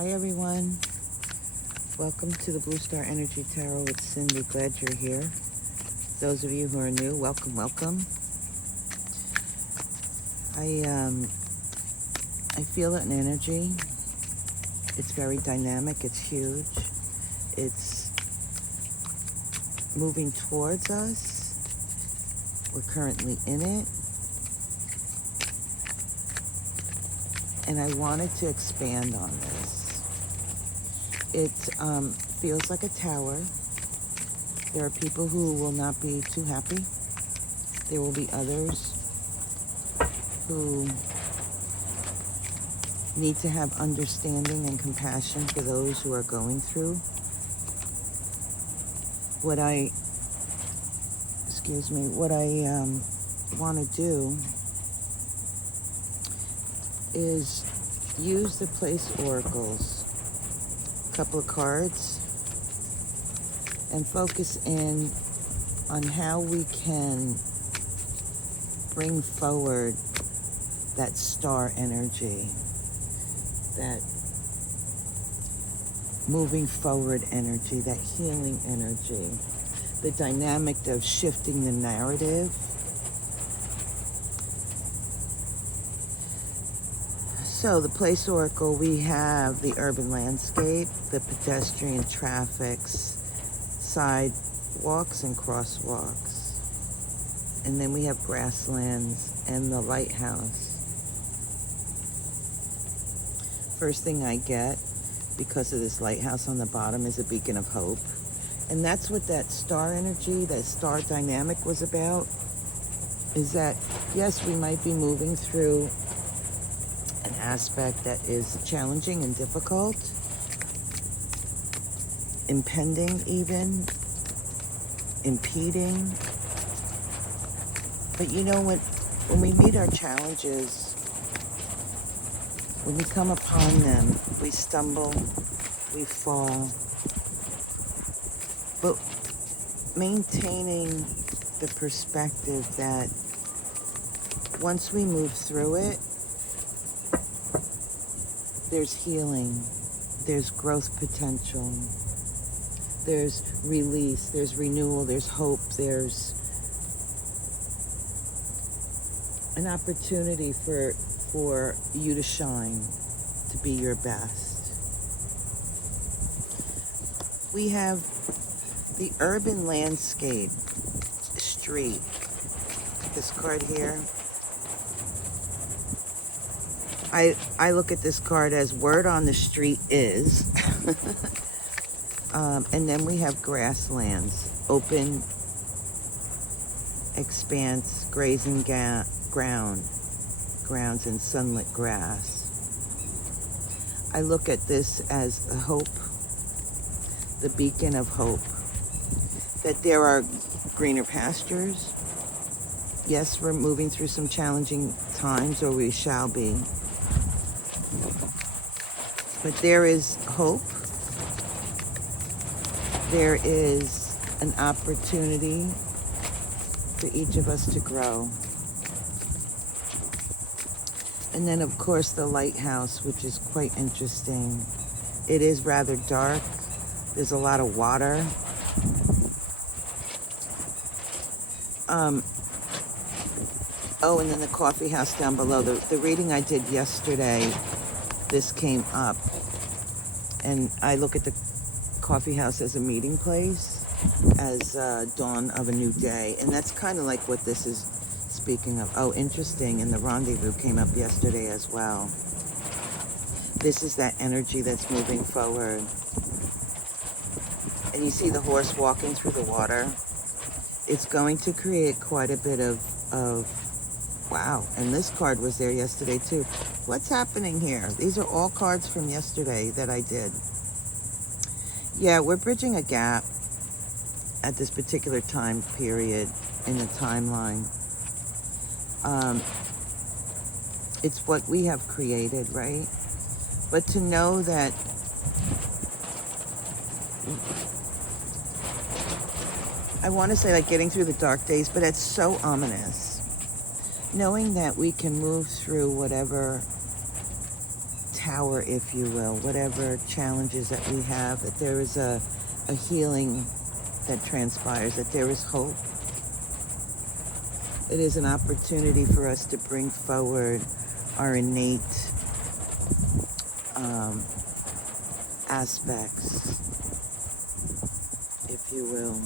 Hi everyone, welcome to the Blue Star Energy Tarot with Cindy. Glad you're here. Those of you who are new, welcome. I feel an energy. It's very dynamic, it's huge. It's moving towards us. We're currently in it. And I wanted to expand on this. It feels like a tower. There are people who will not be too happy. There will be others who need to have understanding and compassion for those who are going through. What I want to do is use the place oracles, a couple of cards, and focus in on how we can bring forward that star energy, that moving forward energy, that healing energy, the dynamic of shifting the narrative. So the place oracle, we have the urban landscape, the pedestrian traffics, sidewalks and crosswalks. And then we have grasslands and the lighthouse. First thing I get, because of this lighthouse on the bottom, is a beacon of hope. And that's what that star energy, that star dynamic was about, is that, yes, we might be moving through an aspect that is challenging and difficult, impending even, impeding. But you know, when we meet our challenges, when we come upon them, we stumble, we fall. But maintaining the perspective that once we move through it, there's healing, there's growth potential, there's release, there's renewal, there's hope, there's an opportunity for you to shine, to be your best. We have the urban landscape street. This card here. I look at this card as word on the street is. And then we have grasslands, open expanse, grazing grounds and sunlit grass. I look at this as the hope, the beacon of hope, that there are greener pastures. Yes, we're moving through some challenging times, or we shall be. But there is hope. There is an opportunity for each of us to grow. And then, of course, the lighthouse, which is quite interesting. It is rather dark. There's a lot of water. Oh, and then the coffee house down below. The reading I did yesterday, this came up. And I look at the coffee house as a meeting place, as dawn of a new day. And that's kind of like what this is speaking of. Oh, interesting. And the rendezvous came up yesterday as well. This is that energy that's moving forward. And you see the horse walking through the water. It's going to create quite a bit of wow. And this card was there yesterday too. What's happening here? These are all cards from yesterday that I did. Yeah, we're bridging a gap at this particular time period in the timeline. It's what we have created, right? But to know that I want to say like getting through the dark days, but it's so ominous. Knowing that we can move through whatever tower, if you will, whatever challenges that we have, that there is a healing that transpires, that there is hope. It is an opportunity for us to bring forward our innate aspects, if you will.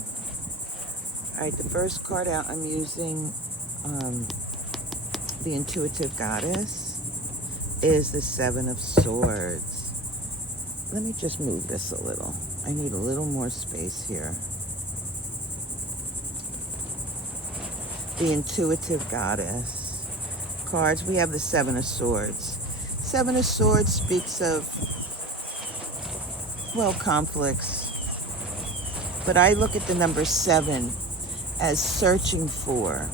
All right, the first card out I'm using, the Intuitive Goddess, is the Seven of Swords. Let me just move this a little. I need a little more space here. The Intuitive Goddess. Cards, we have the Seven of Swords. Seven of Swords speaks of, well, conflicts. But I look at the number 7 as searching for,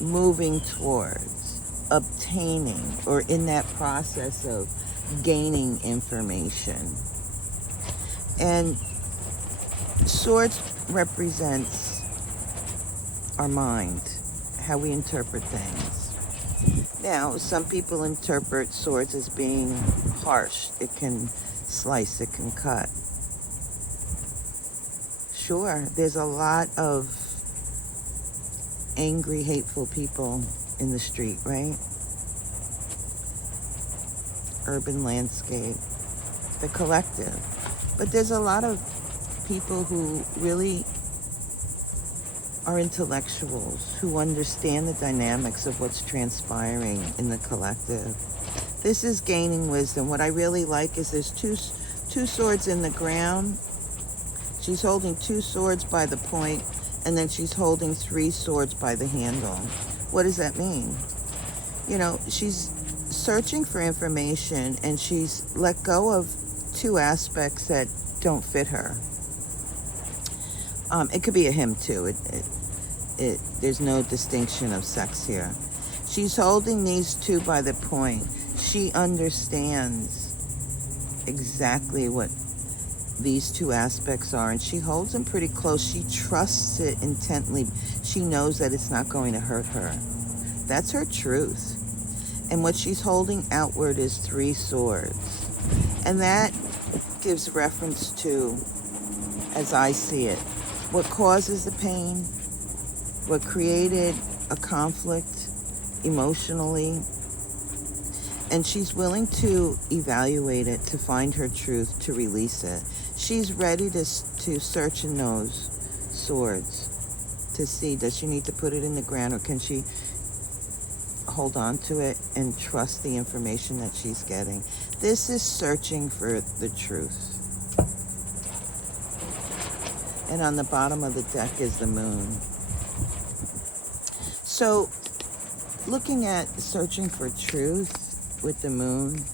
moving towards, obtaining, or in that process of gaining information. And swords represents our mind, how we interpret things. Now, some people interpret swords as being harsh. It can slice, it can cut. Sure, there's a lot of angry, hateful people in the street, right? Urban landscape, the collective. But there's a lot of people who really are intellectuals, who understand the dynamics of what's transpiring in the collective. This is gaining wisdom. What I really like is there's two swords in the ground. She's holding 2 swords by the point, and then she's holding 3 swords by the handle. What does that mean? You know, she's searching for information, and she's let go of 2 aspects that don't fit her. It could be a him too. There's no distinction of sex here. She's holding these 2 by the point. She understands exactly what these 2 aspects are, and she holds them pretty close. She trusts it intently. She knows that it's not going to hurt her. That's her truth. And what she's holding outward is 3 swords. And that gives reference to, as I see it, what causes the pain, what created a conflict emotionally, and she's willing to evaluate it, to find her truth, to release it. She's ready to search in those swords to see, does she need to put it in the ground, or can she hold on to it and trust the information that she's getting? This is searching for the truth. And on the bottom of the deck is the moon. So, looking at searching for truth with the moon,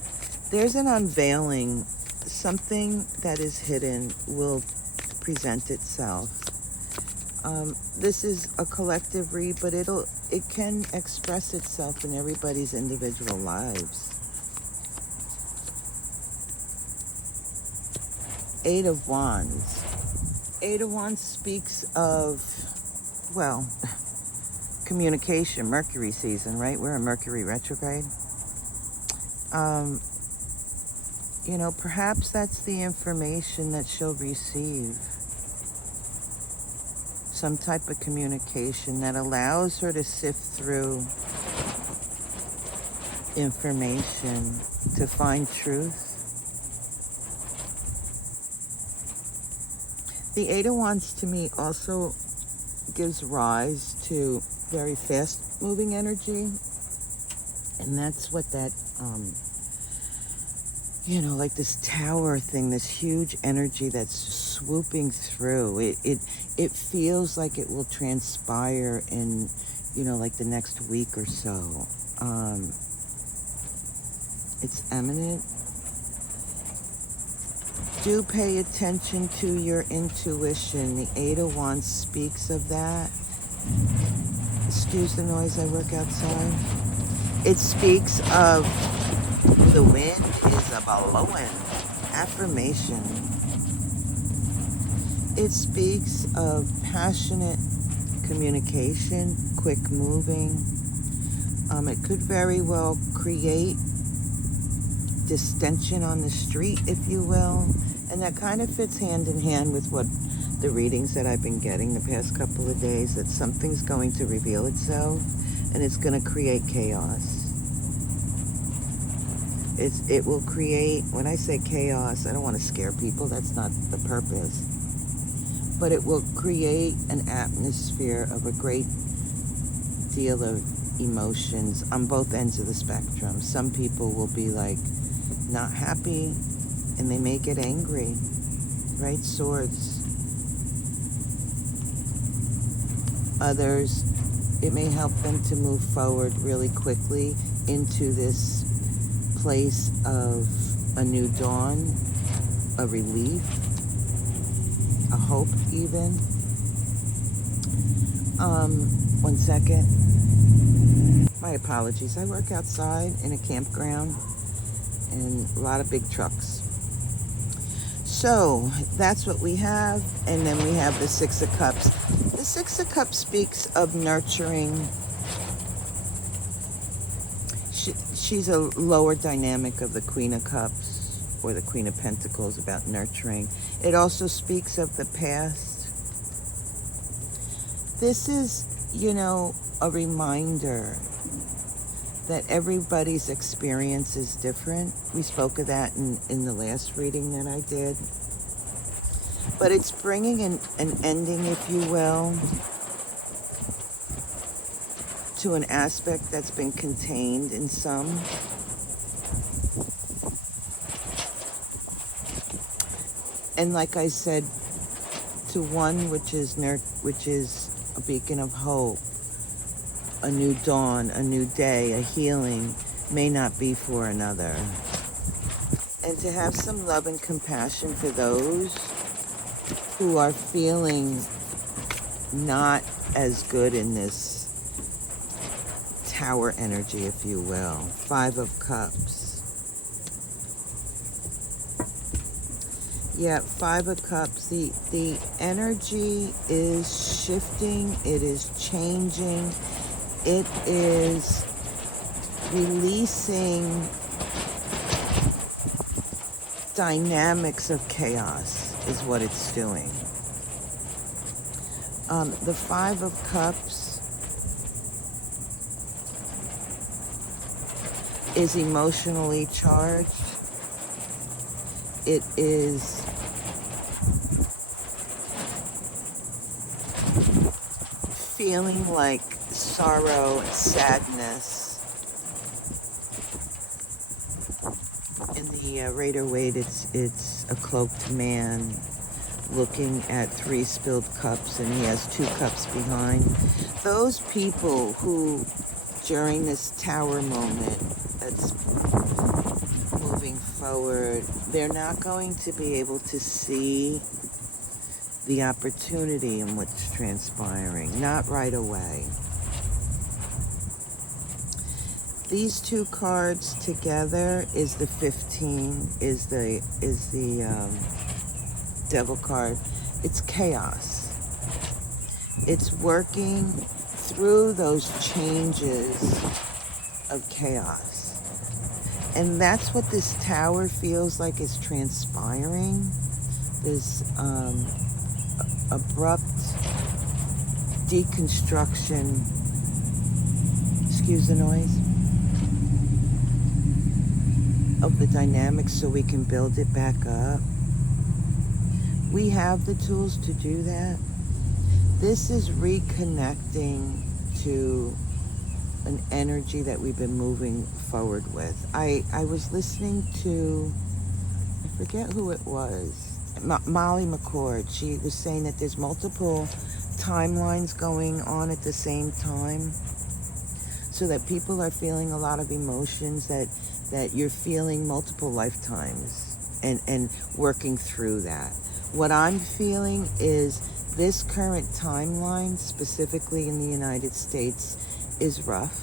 there's an unveiling. Something that is hidden will present itself. This is a collective read, but it can express itself in everybody's individual lives. 8 of Wands. 8 of Wands speaks of, well, communication, Mercury season, right? We're in Mercury retrograde. You know, perhaps that's the information that she'll receive. Some type of communication that allows her to sift through information to find truth. The 8 of Wands to me also gives rise to very fast moving energy. And that's what that, you know, like this tower thing, this huge energy that's swooping through. It feels like it will transpire in, you know, like the next week or so. It's eminent. Do pay attention to your intuition. The 8 of Wands speaks of that. Excuse the noise, I work outside. It speaks of the wind is a blowing. Affirmation. It speaks of passionate communication, quick moving. It could very well create distension on the street, if you will. And that kind of fits hand in hand with what the readings that I've been getting the past couple of days, that something's going to reveal itself and it's going to create chaos. It will create, when I say chaos, I don't want to scare people, that's not the purpose. But it will create an atmosphere of a great deal of emotions on both ends of the spectrum. Some people will be like not happy and they may get angry, right? Swords. Others, it may help them to move forward really quickly into this place of a new dawn, a relief, a hope even. One second. My apologies. I work outside in a campground and a lot of big trucks. So that's what we have. And then we have the Six of Cups. The Six of Cups speaks of nurturing. She's a lower dynamic of the Queen of Cups or the Queen of Pentacles, about nurturing. It also speaks of the past. This is, a reminder that everybody's experience is different. We spoke of that in the last reading that I did. But it's bringing an ending, if you will, to an aspect that's been contained in some. And like I said, to one which is a beacon of hope, a new dawn, a new day, a healing, may not be for another. And to have some love and compassion for those who are feeling not as good in this tower energy, if you will. Five of Cups. Yeah, Five of Cups. The energy is shifting. It is changing. It is releasing dynamics of chaos is what it's doing. The Five of Cups is emotionally charged. It is feeling like sorrow and sadness. In the Rider-Waite, it's a cloaked man looking at 3 spilled cups, and he has 2 cups behind. Those people who, during this tower moment that's moving forward, they're not going to be able to see the opportunity in what's transpiring, not right away. These 2 cards together is the 15, is the Devil card. It's chaos. It's working through those changes of chaos. And that's what this tower feels like is transpiring. This abrupt deconstruction. Excuse the noise. Of the dynamics so we can build it back up. We have the tools to do that. This is reconnecting to an energy that we've been moving forward with. I was listening to, I forget who it was, Molly McCord. She was saying that there's multiple timelines going on at the same time, so that people are feeling a lot of emotions, that you're feeling multiple lifetimes and working through that. What I'm feeling is this current timeline, specifically in the United States, is rough,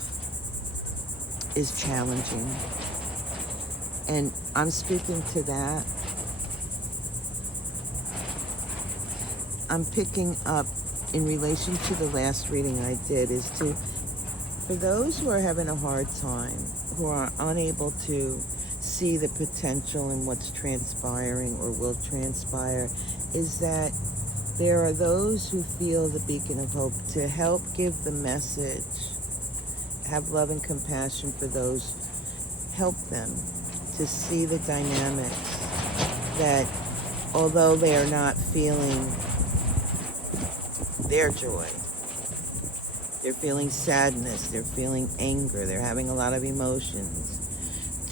is challenging. And I'm speaking to that. I'm picking up in relation to the last reading I did, is to, for those who are having a hard time, who are unable to see the potential in what's transpiring or will transpire, is that there are those who feel the beacon of hope to help give the message, have love and compassion for those, help them to see the dynamics that although they are not feeling their joy, they're feeling sadness, they're feeling anger, they're having a lot of emotions,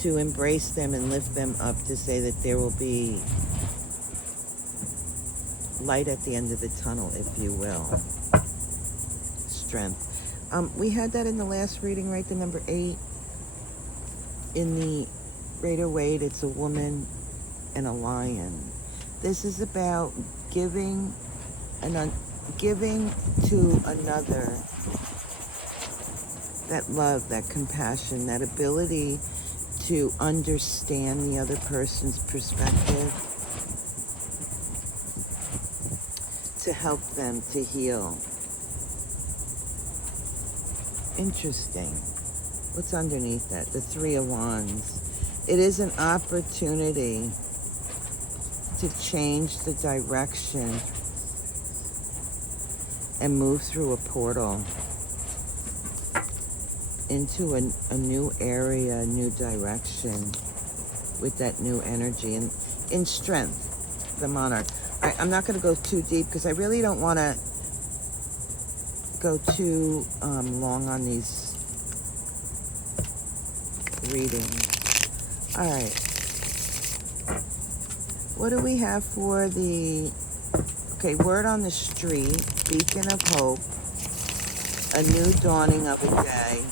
to embrace them and lift them up, to say that there will be light at the end of the tunnel, if you will. Strength. We had that in the last reading, right? The number 8. In the Rider-Waite, it's a woman and a lion. This is about giving giving to another that love, that compassion, that ability to understand the other person's perspective, to help them to heal. Interesting. What's underneath that? The 3 of Wands. It is an opportunity to change the direction and move through a portal into a new area, a new direction with that new energy. And in Strength, the Monarch. I'm not going to go too deep because I really don't want to go too long on these readings. All right. What do we have for the... Okay, word on the street, beacon of hope, a new dawning of a day,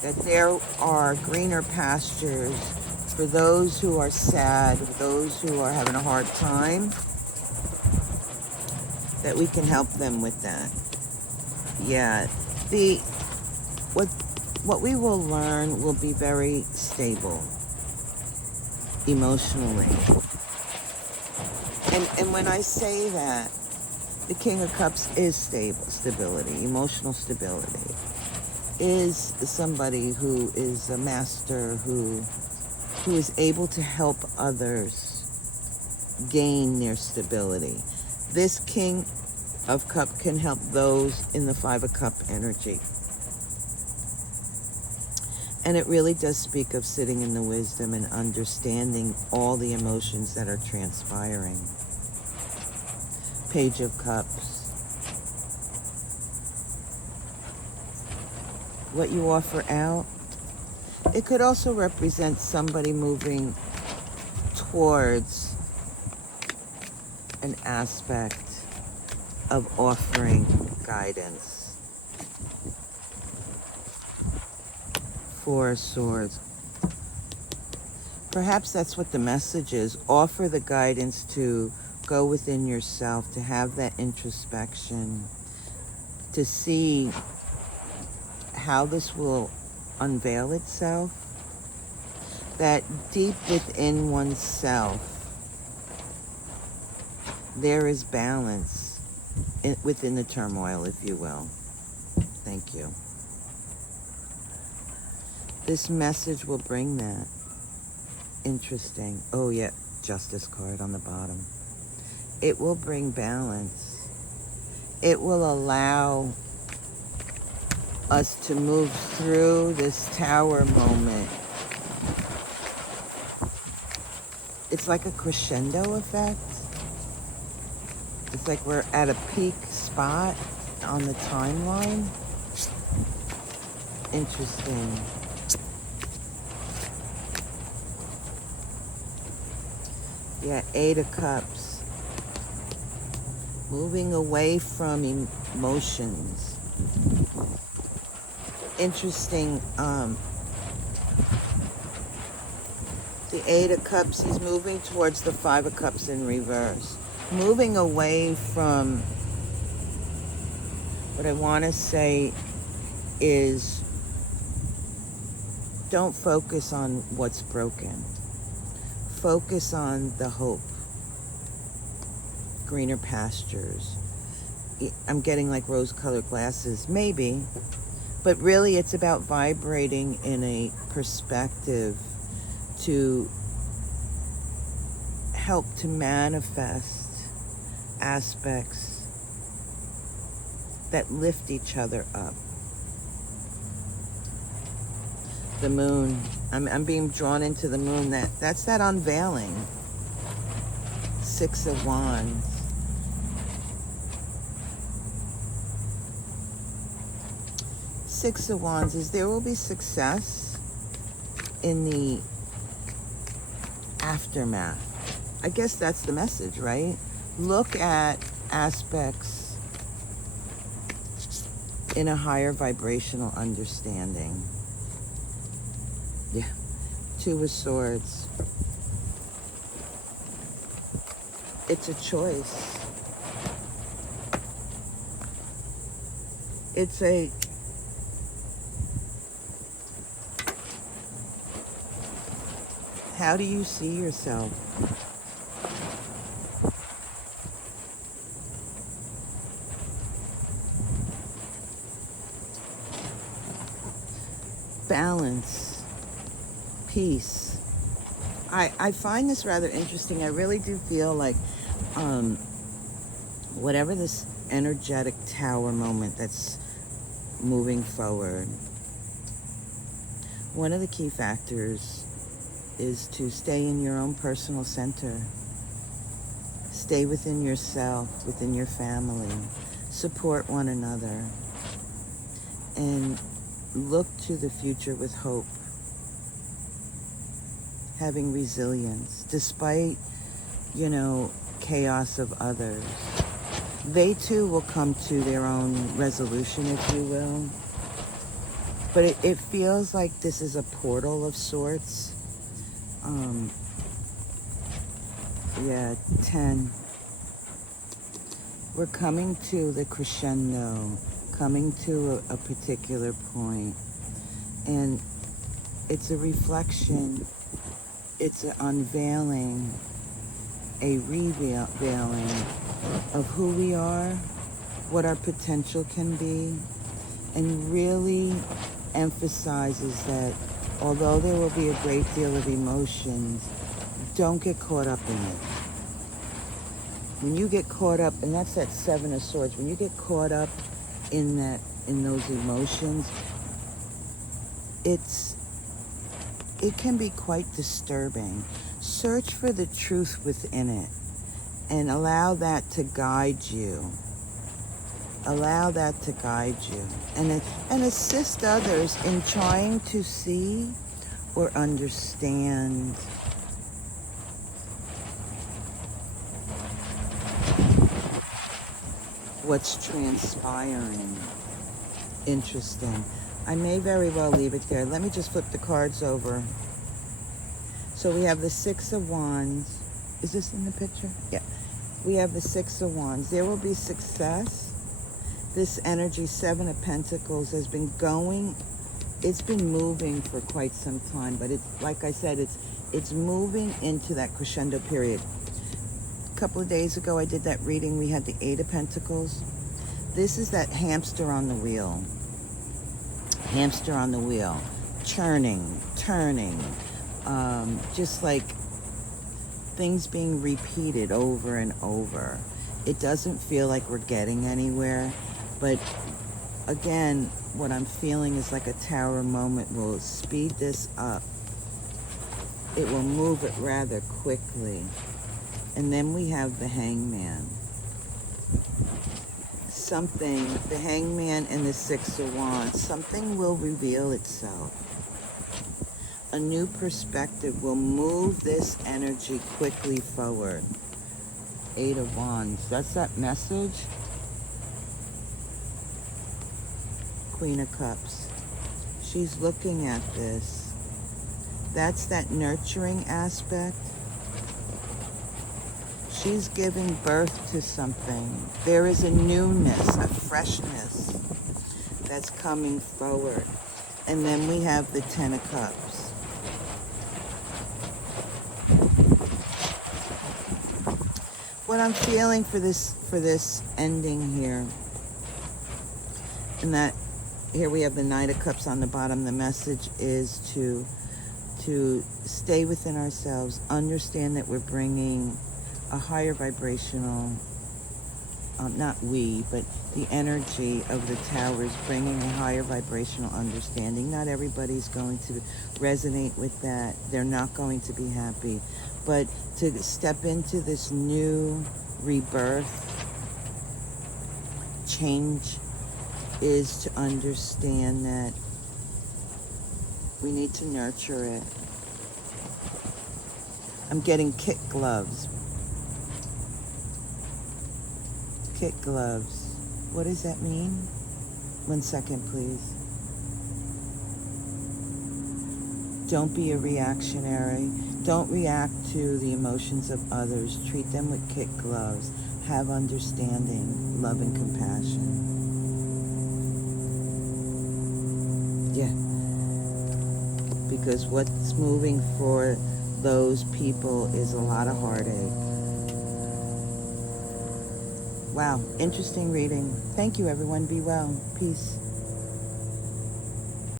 that there are greener pastures for those who are sad, those who are having a hard time, that we can help them with that. Yeah, what we will learn will be very stable emotionally. And when I say that, the King of Cups is stability, emotional stability. Is somebody who is a master, who is able to help others gain their stability. This King of Cup can help those in the 5 of Cup energy. And it really does speak of sitting in the wisdom and understanding all the emotions that are transpiring. Page of Cups. What you offer out. It could also represent somebody moving towards an aspect of offering guidance. 4 of Swords. Perhaps that's what the message is. Offer the guidance to go within yourself, to have that introspection, to see how this will unveil itself, that deep within oneself there is balance within the turmoil, if you will. Thank you. This message will bring that. Interesting. Oh yeah, Justice card on the bottom. It will bring balance. It will allow us to move through this tower moment. It's like a crescendo effect. It's like we're at a peak spot on the timeline. Interesting. Yeah, 8 of Cups. Moving away from emotions. Interesting. The 8 of Cups, he's moving towards the 5 of Cups in reverse. Moving away from, what I want to say is, don't focus on what's broken. Focus on the hope. Greener pastures. I'm getting like rose-colored glasses, maybe. But really it's about vibrating in a perspective to help to manifest aspects that lift each other up. The moon, I'm being drawn into the moon. That's that unveiling. Six of Wands. Six of Wands is there will be success in the aftermath. I guess that's the message, right? Look at aspects in a higher vibrational understanding. Yeah. Two of Swords. It's a choice. It's a how do you see yourself? Balance, peace. I find this rather interesting. I really do feel like whatever this energetic tower moment that's moving forward, one of the key factors is to stay in your own personal center. Stay within yourself, within your family. Support one another. And look to the future with hope. Having resilience, despite, chaos of others. They too will come to their own resolution, if you will. But it feels like this is a portal of sorts. 10. We're coming to the crescendo, coming to a particular point. And it's a reflection, it's an unveiling, a revealing of who we are, what our potential can be, and really emphasizes that although there will be a great deal of emotions, don't get caught up in it. When you get caught up, and that's that Seven of Swords, when you get caught up in those emotions, it can be quite disturbing. Search for the truth within it and allow that to guide you. Allow that to guide you and assist others in trying to see or understand what's transpiring. Interesting. I may very well leave it there. Let me just flip the cards over. So we have the Six of Wands. Is this in the picture? Yeah. We have the Six of Wands. There will be success. This energy, Seven of Pentacles, has been going. It's been moving for quite some time, but it's like I said, it's moving into that crescendo period. A couple of days ago, I did that reading. We had the Eight of Pentacles. This is that hamster on the wheel. Hamster on the wheel, churning, turning, just like things being repeated over and over. It doesn't feel like we're getting anywhere, but again, what I'm feeling is like a tower moment will speed this up. It will move it rather quickly. And then we have the Hangman. The Hangman and the Six of Wands, something will reveal itself. A new perspective will move this energy quickly forward. Eight of Wands, that's that message. Queen of Cups, she's looking at this. That's that nurturing aspect. She's giving birth to something. There is a newness, a freshness that's coming forward. And then we have the Ten of Cups. What I'm feeling for this ending here, and that here we have the Knight of Cups on the bottom. The message is to stay within ourselves, understand that we're bringing a higher vibrational, not we, but the energy of the tower is bringing a higher vibrational understanding. Not everybody's going to resonate with that. They're not going to be happy. But to step into this new rebirth, change, is to understand that we need to nurture it. I'm getting kit gloves. Kit gloves. What does that mean? 1 second, please. Don't be a reactionary. Don't react to the emotions of others. Treat them with kit gloves. Have understanding, love, and compassion. Yeah. Because what's moving for those people is a lot of heartache. Wow, interesting reading. Thank you, everyone. Be well. Peace.